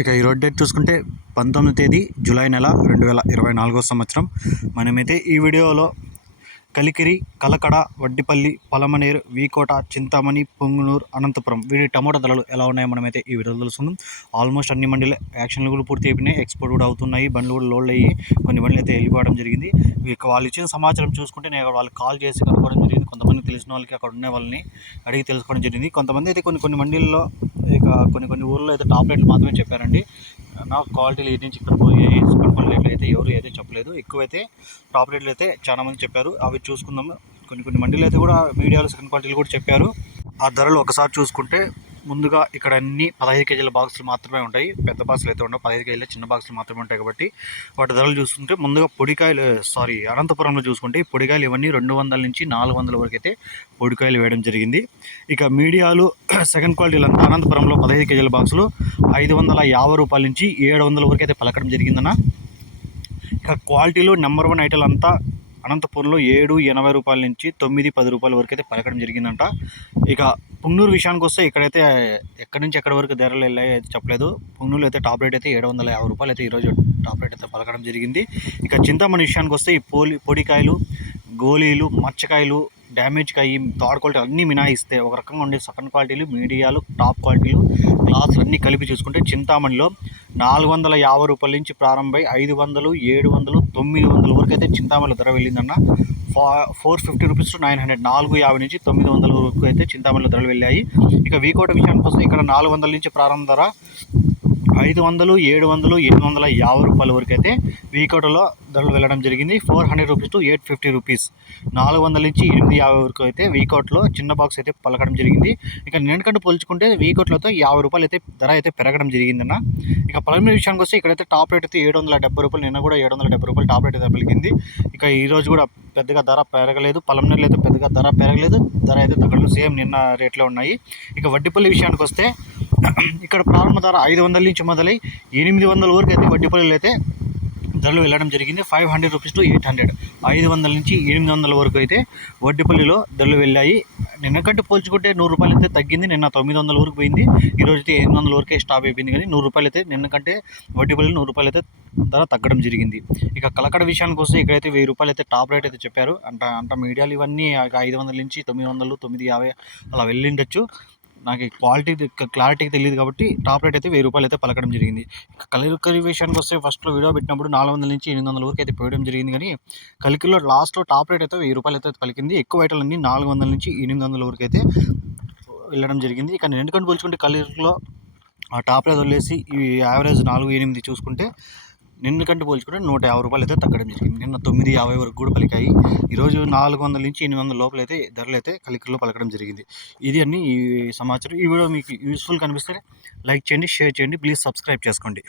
ఇక ఈ road date చూసుకుంటే 19 తేదీ జూలై నెల 2024 సంవత్సరం. మనమైతే ఈ వీడియోలో కలికిరి, కలకడ, వడ్డిపల్లి, పలమనేరు, వీకోట, చింతామణి, పొంగునూరు, అనంతపురం వీటి టమోటా ధరలు ఎలా ఉన్నాయో మనమైతే ఈ వీడియోలో తెలుసుకుందాం. ఆల్మోస్ట్ అన్ని మండీలు యాక్షన్లు కూడా పూర్తి అయిపోయినాయి, ఎక్స్పోర్ట్ కూడా అవుతున్నాయి, బండ్లు కూడా లోడ్ అయ్యి కొన్ని బండ్లు అయితే వెళ్ళిపోవడం జరిగింది. ఇక వాళ్ళు ఇచ్చిన సమాచారం చూసుకుంటే నేను వాళ్ళకి కాల్ చేసి కనుక్కోవడం జరిగింది. కొంతమంది తెలిసిన వాళ్ళకి అక్కడ ఉన్న వాళ్ళని అడిగి తెలుసుకోవడం జరిగింది. కొంతమంది అయితే కొన్ని మండీల్లో ఇక కొన్ని ఊర్లో అయితే టాప్ రేట్లు మాత్రమే చెప్పారండి. నాకు క్వాలిటీలు ఈ నుంచి ఇక్కడ పోయాయి, కన్ఫర్మ్ రేట్లు అయితే ఎవరు అయితే చెప్పలేదు. ఎక్కువైతే టాప్ రేట్లు అయితే చాలా మంది చెప్పారు, అవి చూసుకుందాము. కొన్ని మండీలు అయితే కూడా మీడియాలో సెకండ్ క్వాలిటీలు కూడా చెప్పారు. ఆ ధరలు ఒకసారి చూసుకుంటే ముందుగా ఇక్కడ అన్ని 15 కేజీల బాక్సులు మాత్రమే ఉంటాయి, పెద్ద బాక్సులు అయితే ఉండవు. 15 కేజీల చిన్న బాక్సులు మాత్రమే ఉంటాయి కాబట్టి వాటి ధరలు చూసుకుంటే ముందుగా అనంతపురంలో చూసుకుంటే ఈ పొడికాయలు ఇవన్నీ 200 నుంచి 400 వరకు అయితే పొడికాయలు వేయడం జరిగింది. ఇక మీడియాలు సెకండ్ క్వాలిటీలు అంతా అనంతపురంలో 15 కేజీల బాక్సులు 550 రూపాయల నుంచి 700 వరకు అయితే పలకడం జరిగిందన్న. ఇక క్వాలిటీలు నెంబర్ 1 ఐటెల్ అంతా అనంతపురంలో 780 రూపాయల నుంచి 910 రూపాయల వరకు అయితే పలకడం జరిగిందంట. ఇక పుంగనూరు విషయానికి వస్తే ఇక్కడైతే ఎక్కడి నుంచి ఎక్కడి వరకు ధరలు వెళ్ళాయి అయితే చెప్పలేదు. పుంగనూరు అయితే టాప్ రేట్ అయితే 750 రూపాయలు అయితే ఈరోజు టాప్ రేట్ అయితే పలకడం జరిగింది. ఇక చింతామణి విషయానికి వస్తే ఈ పొడికాయలు, గోళీలు, మచ్చకాయలు, డ్యామేజ్ కాయి, థర్డ్ క్వాలిటీ అన్నీ మినాయిస్తే ఒక రకంగా ఉండే సెకండ్ క్వాలిటీలు, మీడియాలు, టాప్ క్వాలిటీలు, గ్లాసులు అన్నీ కలిపి చూసుకుంటే చింతామణిలో 450 రూపాయల నుంచి ప్రారంభమై 500, 700, 900 వరకు అయితే చింతామణిలో ధర వెళ్ళిందన్న. 450 రూపీస్ టు 900, 450 నుంచి 900 వరకు అయితే చింతామణిలో ధరలు వెళ్ళాయి. ఇక వీకోట విషయానికి వస్తే ఇక్కడ 400 నుంచి ప్రారంభ ధర 500, 700, 850 రూపాయల వరకు అయితే వీకోటలో ధరలు వెళ్ళడం జరిగింది. 400 రూపీస్ టు 850 రూపీస్, 400 నుంచి 850 వరకు అయితే వీకోట్లో చిన్న బాక్స్ అయితే పలకడం జరిగింది. ఇక నిన్నకంటే పోల్చుకుంటే వీకోట్లో అయితే 50 రూపాయలు అయితే ధర అయితే పెరగడం జరిగిందన్న. ఇక పలమనేరు విషయానికి వస్తే ఇక్కడైతే టాప్ రేట్ అయితే 770 రూపాయలు, నిన్న కూడా 770 రూపాయలు టాప్ రేట్ అయితే పలికింది. ఇక ఈరోజు కూడా పెద్దగా ధర పెరగలేదు, పలమనేరులో అయితే పెద్దగా ధర పెరగలేదు, ధర అయితే తగ్గలేదు, సేమ్ నిన్న రేట్లో ఉన్నాయి. ఇక వడ్డిపల్లి విషయానికి వస్తే ఇక్కడ ప్రారంభ ధర 500 నుంచి మొదలై 800 వరకు అయితే వడ్డిపల్లిలో అయితే ధరలు వెళ్ళడం జరిగింది. 500 రూపీస్ టు 800, 500 నుంచి 800 వరకు అయితే వడ్డిపల్లిలో ధరలు వెళ్ళాయి. నిన్నకంటే పోల్చుకుంటే 100 రూపాయలు అయితే తగ్గింది, నిన్న 900 వరకు పోయింది, ఈరోజు అయితే 800 వరకే స్టాప్ అయిపోయింది. కానీ 100 రూపాయలు అయితే నిన్నకంటే వడ్డిపల్లిలో 100 రూపాయలు అయితే ధర తగ్గడం జరిగింది. ఇక కలకడ విషయానికి వస్తే ఇక్కడైతే 1000 రూపాయలు అయితే టాప్ రేట్ అయితే చెప్పారు అంట మీడియాలు ఇవన్నీ 500 నుంచి 900, 950 అలా వెళ్ళిండొచ్చు. నాకు క్లారిటీకి తెలియదు కాబట్టి టాప్ రేట్ అయితే 1000 రూపాయలు అయితే పలకడం జరిగింది. కలికిరి విషయానికి వస్తే ఫస్ట్లో వీడియో పెట్టినప్పుడు 400 నుంచి 800 వరకు అయితే పోయడం జరిగింది. కానీ కలికిరిలో లాస్ట్లో టాప్ రేట్ అయితే 1000 రూపాయలు అయితే పలికింది. ఎక్కువ ఐటలన్నీ 400 నుంచి 800 వరకు అయితే వెళ్ళడం జరిగింది. ఇక నేను ఎందుకంటే పోల్చుకుంటే కలికిరిలో ఆ టాప్ రేట్ వదిలేసి ఈ యావరేజ్ 480 చూసుకుంటే నిన్నకంటే పోల్చుకుంటే 150 రూపాయలు అయితే తగ్గడం జరిగింది. నిన్న 950 వరకు కూడా పలికాయి. ఈరోజు 400 నుంచి 800 లోపల అయితే ధరలు అయితే కలికిరిలో పలకడం జరిగింది. ఇది అన్ని ఈ సమాచారం. ఈ వీడియో మీకు యూస్ఫుల్ కనిపిస్తే లైక్ చేయండి, షేర్ చేయండి, ప్లీజ్ సబ్స్క్రైబ్ చేసుకోండి.